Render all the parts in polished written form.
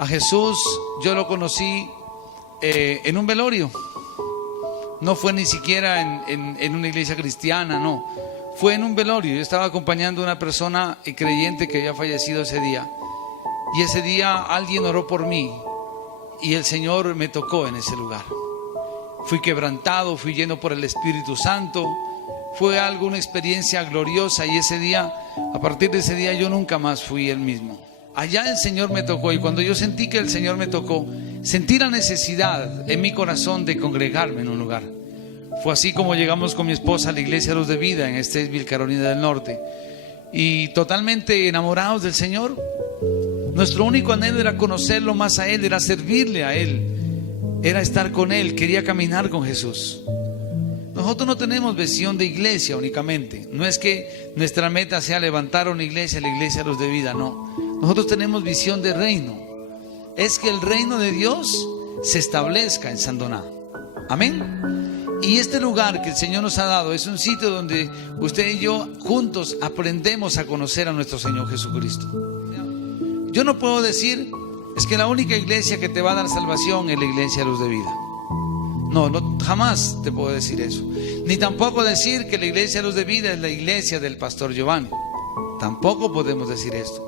A Jesús yo lo conocí en un velorio. No fue ni siquiera en una iglesia cristiana, no. Fue en un velorio. Yo estaba acompañando a una persona creyente que había fallecido ese día. Y ese día alguien oró por mí y el Señor me tocó en ese lugar. Fui quebrantado, fui lleno por el Espíritu Santo. Fue algo, una experiencia gloriosa, y ese día, a partir de ese día, yo nunca más fui el mismo. Allá el Señor me tocó, y cuando yo sentí que el Señor me tocó, sentí la necesidad en mi corazón de congregarme en un lugar. Fue así como llegamos con mi esposa a la iglesia Luz de Vida en Statesville, Carolina del Norte, y totalmente enamorados del Señor. Nuestro único anhelo era conocerlo más a Él, era servirle a Él, era estar con Él, quería caminar con Jesús. Nosotros no tenemos visión de iglesia únicamente. No es que nuestra meta sea levantar una iglesia, la iglesia Luz de Vida, no. Nosotros tenemos visión de reino. Es que el reino de Dios se establezca en Sandoná. Amén. Y este lugar que el Señor nos ha dado es un sitio donde usted y yo juntos aprendemos a conocer a nuestro Señor Jesucristo. Yo no puedo decir, es que la única iglesia que te va a dar salvación es la iglesia Luz de Vida. No, jamás te puedo decir eso. Ni tampoco decir que la iglesia Luz de Vida es la iglesia del pastor Giovanni. Tampoco podemos decir esto.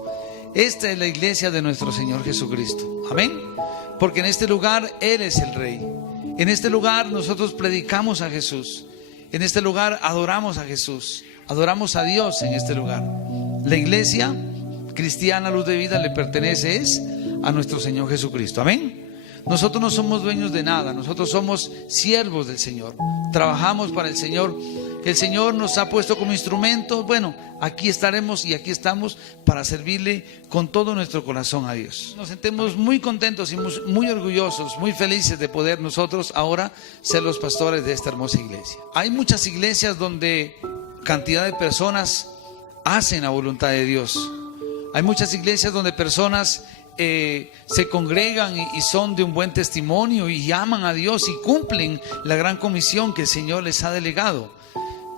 Esta es la iglesia de nuestro Señor Jesucristo. Amén. Porque en este lugar Él es el Rey. En este lugar nosotros predicamos a Jesús. En este lugar adoramos a Jesús. Adoramos a Dios en este lugar. La iglesia cristiana Luz de Vida le pertenece a nuestro Señor Jesucristo. Amén. Nosotros no somos dueños de nada, nosotros somos siervos del Señor, trabajamos para el Señor. El Señor nos ha puesto como instrumento. Bueno, aquí estaremos y aquí estamos para servirle con todo nuestro corazón a Dios. Nos sentimos muy contentos y muy orgullosos, muy felices de poder nosotros ahora ser los pastores de esta hermosa iglesia. Hay muchas iglesias donde cantidad de personas hacen la voluntad de Dios. Hay muchas iglesias donde personas se congregan y son de un buen testimonio y aman a Dios y cumplen la gran comisión que el Señor les ha delegado.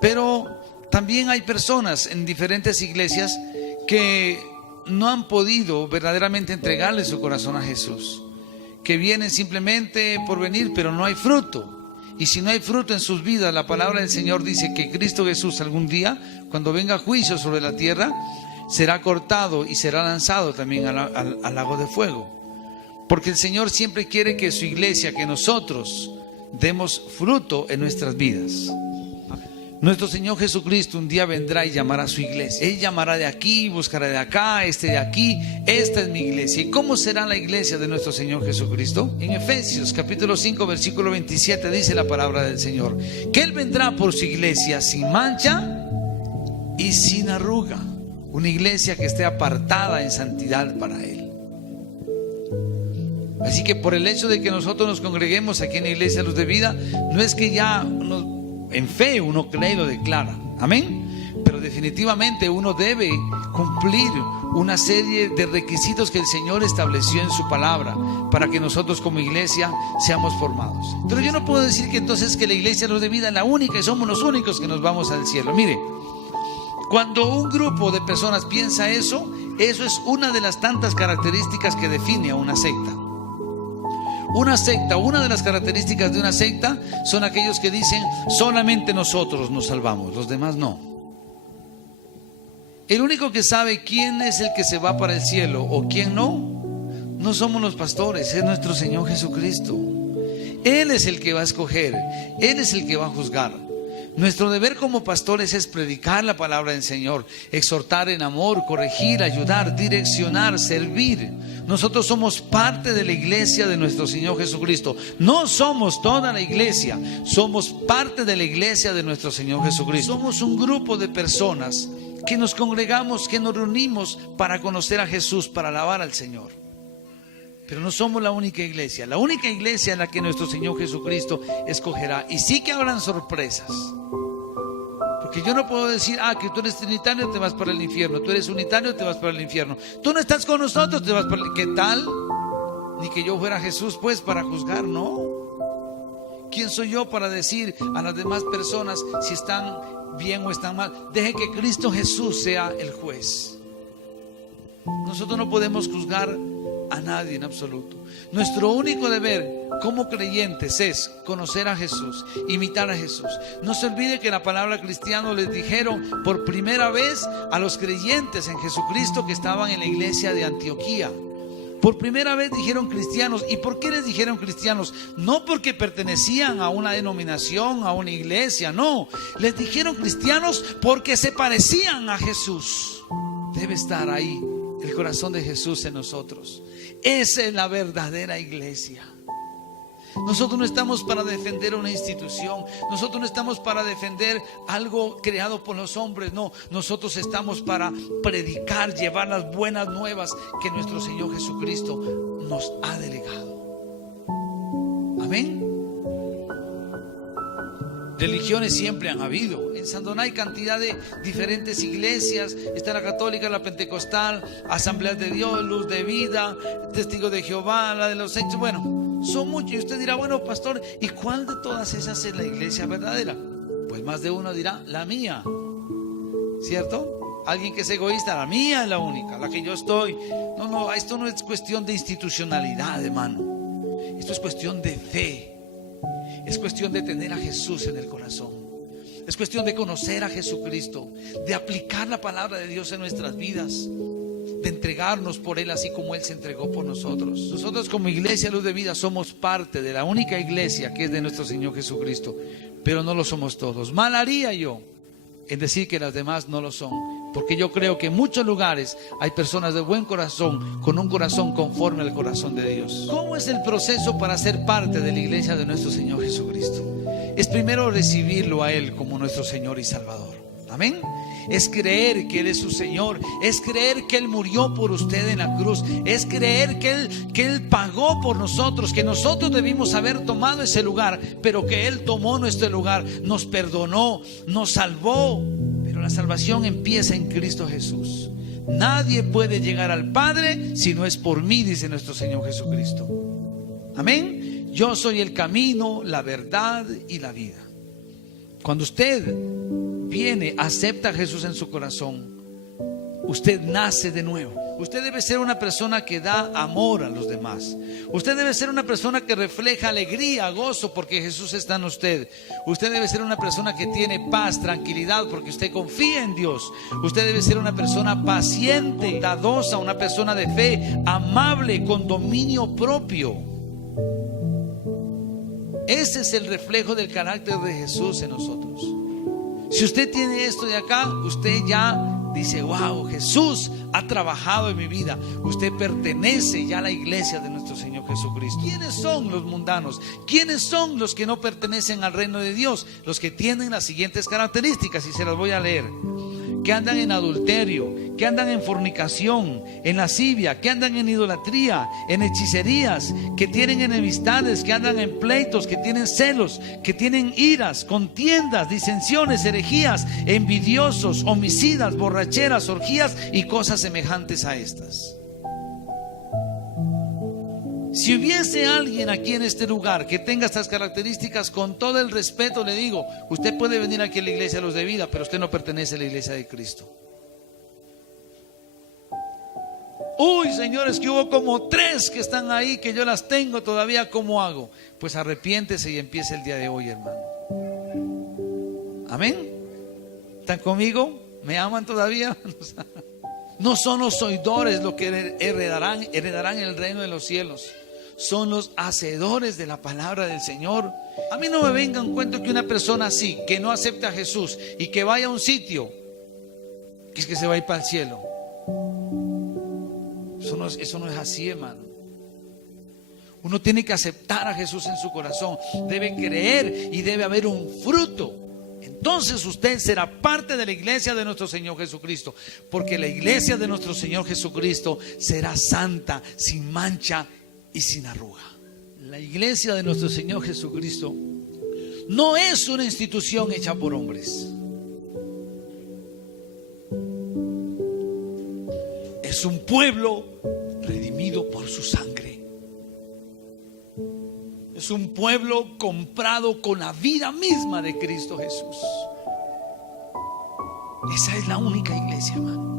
Pero también hay personas en diferentes iglesias que no han podido verdaderamente entregarle su corazón a Jesús, que vienen simplemente por venir, pero no hay fruto. Y si no hay fruto en sus vidas, la palabra del Señor dice que Cristo Jesús algún día, cuando venga juicio sobre la tierra, será cortado y será lanzado también al lago de fuego. Porque el Señor siempre quiere que su iglesia, que nosotros demos fruto en nuestras vidas. Nuestro Señor Jesucristo un día vendrá y llamará a su iglesia. Él llamará de aquí, buscará de acá, de aquí. Esta es mi iglesia. ¿Y cómo será la iglesia de nuestro Señor Jesucristo? En Efesios capítulo 5 versículo 27 dice la palabra del Señor que Él vendrá por su iglesia sin mancha y sin arruga. Una iglesia que esté apartada en santidad para Él. Así que por el hecho de que nosotros nos congreguemos aquí en la iglesia Luz de Vida, no es que ya en fe uno cree y lo declara. Amén. Pero definitivamente uno debe cumplir una serie de requisitos que el Señor estableció en su palabra para que nosotros como iglesia seamos formados. Pero yo no puedo decir que entonces que la iglesia Luz de Vida es la única y somos los únicos que nos vamos al cielo. Mire, cuando un grupo de personas piensa eso es una de las tantas características que define a una secta. Una secta, una de las características de una secta son aquellos que dicen solamente nosotros nos salvamos, los demás no. El único que sabe quién es el que se va para el cielo o quién no somos los pastores, es nuestro Señor Jesucristo. Él es el que va a escoger, Él es el que va a juzgar. Nuestro deber como pastores es predicar la palabra del Señor, exhortar en amor, corregir, ayudar, direccionar, servir. Nosotros somos parte de la iglesia de nuestro Señor Jesucristo. No somos toda la iglesia, somos parte de la iglesia de nuestro Señor Jesucristo. Somos un grupo de personas que nos congregamos, que nos reunimos para conocer a Jesús, para alabar al Señor. Pero no somos la única iglesia en la que nuestro Señor Jesucristo escogerá. Y sí que habrán sorpresas. Porque yo no puedo decir, que tú eres trinitario, te vas para el infierno. Tú eres unitario, te vas para el infierno. Tú no estás con nosotros, te vas para el... ¿Qué tal? Ni que yo fuera Jesús pues para juzgar, ¿no? ¿Quién soy yo para decir a las demás personas si están bien o están mal? Deje que Cristo Jesús sea el juez. Nosotros no podemos juzgar a nadie en absoluto. Nuestro único deber como creyentes es conocer a Jesús, imitar a Jesús. No se olvide que la palabra cristiano les dijeron por primera vez a los creyentes en Jesucristo que estaban en la iglesia de Antioquía. Por primera vez dijeron cristianos. ¿Y por qué les dijeron cristianos? No porque pertenecían a una denominación, a una iglesia, no. Les dijeron cristianos porque se parecían a Jesús. Debe estar ahí el corazón de Jesús en nosotros. Esa es la verdadera iglesia. Nosotros no estamos para defender una institución. Nosotros no estamos para defender algo creado por los hombres. No, nosotros estamos para predicar, llevar las buenas nuevas que nuestro Señor Jesucristo nos ha delegado. Amén. Religiones siempre han habido. En Sandoná hay cantidad de diferentes iglesias. Está la católica, la pentecostal, Asambleas de Dios, Luz de Vida, Testigos de Jehová, la de los hechos. Bueno, son muchos. Y usted dirá, bueno, pastor, ¿y cuál de todas esas es la iglesia verdadera? Pues más de uno dirá, la mía. ¿Cierto? Alguien que es egoísta, la mía es la única, la que yo estoy. No, esto no es cuestión de institucionalidad, hermano. Esto es cuestión de fe. Es cuestión de tener a Jesús en el corazón. Es cuestión de conocer a Jesucristo, de aplicar la palabra de Dios en nuestras vidas, de entregarnos por Él así como Él se entregó por nosotros. Nosotros como Iglesia Luz de Vida somos parte de la única iglesia que es de nuestro Señor Jesucristo, pero no lo somos todos. Mal haría yo en decir que las demás no lo son, porque yo creo que en muchos lugares hay personas de buen corazón, con un corazón conforme al corazón de Dios. ¿Cómo es el proceso para ser parte de la iglesia de nuestro Señor Jesucristo? Es primero recibirlo a Él como nuestro Señor y Salvador. Amén. Es creer que Él es su Señor. Es creer que Él murió por usted en la cruz. Es creer que Él pagó por nosotros, que nosotros debimos haber tomado ese lugar, pero que Él tomó nuestro lugar, nos perdonó, nos salvó. Pero la salvación empieza en Cristo Jesús. Nadie puede llegar al Padre si no es por mí, dice nuestro Señor Jesucristo. Amén. Yo soy el camino, la verdad y la vida. Cuando usted viene, acepta a Jesús en su corazón, usted nace de nuevo. Usted debe ser una persona que da amor a los demás. Usted debe ser una persona que refleja alegría, gozo, porque Jesús está en usted. Usted debe ser una persona que tiene paz, tranquilidad, porque usted confía en Dios. Usted debe ser una persona paciente, dadosa, una persona de fe, amable, con dominio propio. Ese es el reflejo del carácter de Jesús en nosotros. Si usted tiene esto de acá, usted ya dice, wow, Jesús ha trabajado en mi vida. Usted pertenece ya a la iglesia de nuestro Señor Jesucristo. ¿Quiénes son los mundanos? ¿Quiénes son los que no pertenecen al reino de Dios? Los que tienen las siguientes características, y se las voy a leer: que andan en adulterio, que andan en fornicación, en lascivia, que andan en idolatría, en hechicerías, que tienen enemistades, que andan en pleitos, que tienen celos, que tienen iras, contiendas, disensiones, herejías, envidiosos, homicidas, borracheras, orgías y cosas semejantes a estas. Si hubiese alguien aquí en este lugar que tenga estas características, con todo el respeto le digo, usted puede venir aquí a la iglesia Luz de Vida, pero usted no pertenece a la iglesia de Cristo. Uy, señores, que hubo como 3 que están ahí, que yo las tengo todavía, ¿cómo hago? Pues arrepiéntese y empiece el día de hoy, hermano. Amén. ¿Están conmigo? ¿Me aman todavía? No son los oidores los que heredarán el reino de los cielos. Son los hacedores de la palabra del Señor. A mí no me vengan cuento que una persona así, que no acepta a Jesús y que vaya a un sitio, que es que se va a ir para el cielo. Eso no es así, hermano. Uno tiene que aceptar a Jesús en su corazón, debe creer y debe haber un fruto. Entonces usted será parte de la iglesia de nuestro Señor Jesucristo, porque la iglesia de nuestro Señor Jesucristo será santa, sin mancha y sin arruga. La iglesia de nuestro Señor Jesucristo no es una institución hecha por hombres. Es un pueblo redimido por su sangre. Es un pueblo comprado con la vida misma de Cristo Jesús. Esa es la única iglesia, hermano.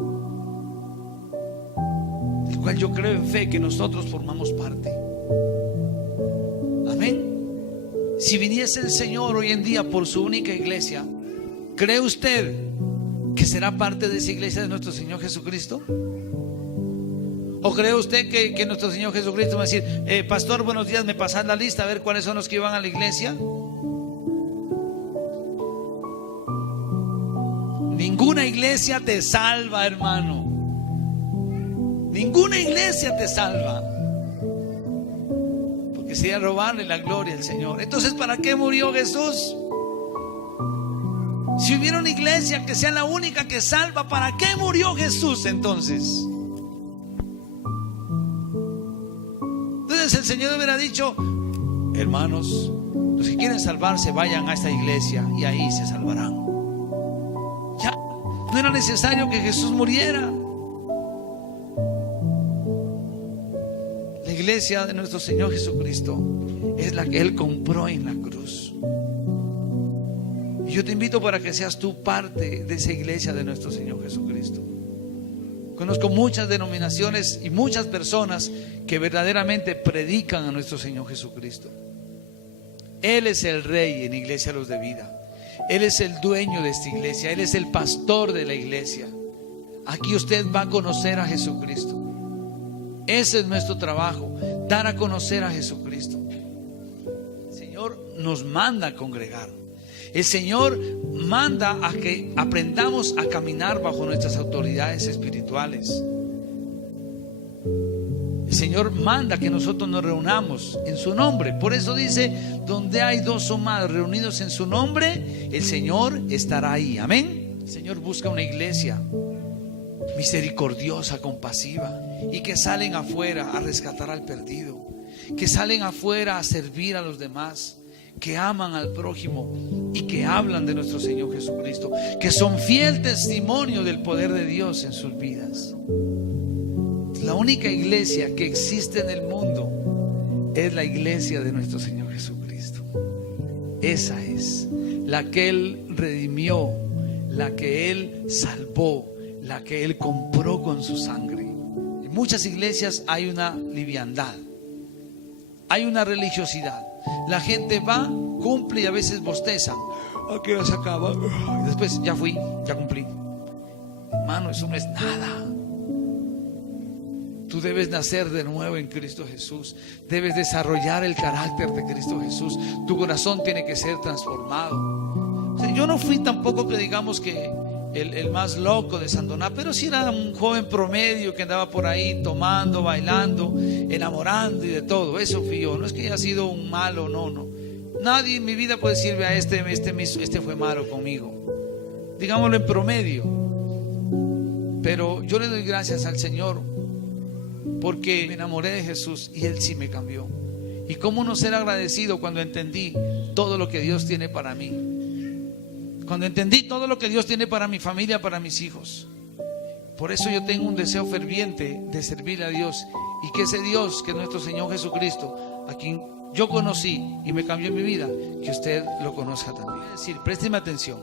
El cual yo creo en fe que nosotros formamos parte. Amén. Si viniese el Señor hoy en día por su única iglesia, ¿cree usted que será parte de esa iglesia de nuestro Señor Jesucristo? ¿O cree usted que nuestro Señor Jesucristo va a decir, pastor, buenos días, me pasas la lista a ver cuáles son los que iban a la iglesia? Ninguna iglesia te salva, hermano. Ninguna iglesia te salva, porque sería robarle la gloria al Señor. Entonces, ¿para qué murió Jesús? Si hubiera una iglesia que sea la única que salva, ¿para qué murió Jesús entonces? Entonces el Señor hubiera dicho, hermanos, los que quieren salvarse vayan a esta iglesia y ahí se salvarán. Ya, no era necesario que Jesús muriera. La iglesia de nuestro Señor Jesucristo es la que Él compró en la cruz. Y yo te invito para que seas tú parte de esa iglesia de nuestro Señor Jesucristo. Conozco muchas denominaciones y muchas personas que verdaderamente predican a nuestro Señor Jesucristo. Él es el Rey en Iglesia Luz de Vida. Él es el dueño de esta iglesia. Él es el pastor de la iglesia. Aquí usted va a conocer a Jesucristo. Ese es nuestro trabajo, dar a conocer a Jesucristo. El Señor nos manda a congregar. El Señor manda a que aprendamos a caminar bajo nuestras autoridades espirituales. El Señor manda que nosotros nos reunamos en su nombre. Por eso dice, donde hay dos o más reunidos en su nombre, el Señor estará ahí. Amén. El Señor busca una iglesia misericordiosa, compasiva, y que salen afuera a rescatar al perdido, que salen afuera a servir a los demás, que aman al prójimo y que hablan de nuestro Señor Jesucristo, que son fiel testimonio del poder de Dios en sus vidas. La única iglesia que existe en el mundo es la iglesia de nuestro Señor Jesucristo. Esa es la que Él redimió, la que Él salvó, la que Él compró con su sangre. En muchas iglesias hay una liviandad, hay una religiosidad. La gente va, cumple y a veces bostezan. ¿A qué hora se acaba? Y después, ya fui, ya cumplí. Hermano, eso no es nada. Tú debes nacer de nuevo en Cristo Jesús. Debes desarrollar el carácter de Cristo Jesús. Tu corazón tiene que ser transformado. O sea, yo no fui tampoco que digamos que el más loco de Sandoná, pero sí era un joven promedio que andaba por ahí tomando, bailando, enamorando y de todo. Eso fui yo. No es que haya sido un malo, no. Nadie en mi vida puede decirme a este fue malo conmigo. Digámoslo en promedio. Pero yo le doy gracias al Señor porque me enamoré de Jesús y Él sí me cambió. Y cómo no ser agradecido cuando entendí todo lo que Dios tiene para mí. Cuando entendí todo lo que Dios tiene para mi familia, para mis hijos. Por eso yo tengo un deseo ferviente de servirle a Dios. Y que ese Dios, que es nuestro Señor Jesucristo, a quien yo conocí y me cambió mi vida, que usted lo conozca también. Es decir, présteme atención.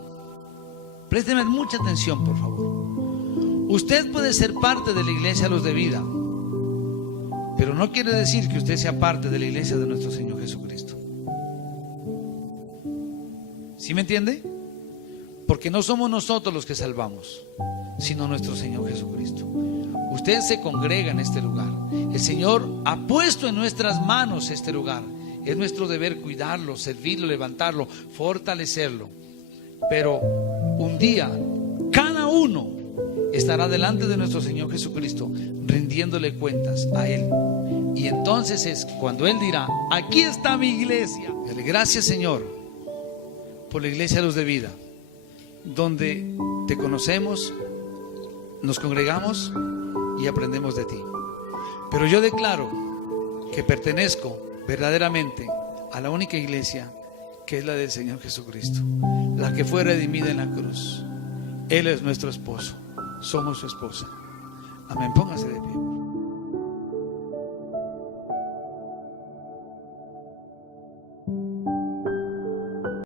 Présteme mucha atención, por favor. Usted puede ser parte de la iglesia Luz de Vida, pero no quiere decir que usted sea parte de la iglesia de nuestro Señor Jesucristo. ¿Sí me entiende? Porque no somos nosotros los que salvamos, sino nuestro Señor Jesucristo. Usted se congrega en este lugar. El Señor ha puesto en nuestras manos este lugar. Es nuestro deber cuidarlo, servirlo, levantarlo, fortalecerlo. Pero un día, cada uno estará delante de nuestro Señor Jesucristo, rindiéndole cuentas a Él. Y entonces es cuando Él dirá: aquí está mi iglesia. Dale gracias, Señor, por la iglesia Luz de Vida, donde te conocemos, nos congregamos y aprendemos de ti. Pero yo declaro que pertenezco verdaderamente a la única iglesia, que es la del Señor Jesucristo, la que fue redimida en la cruz. Él es nuestro esposo, somos su esposa. Amén. Póngase de pie.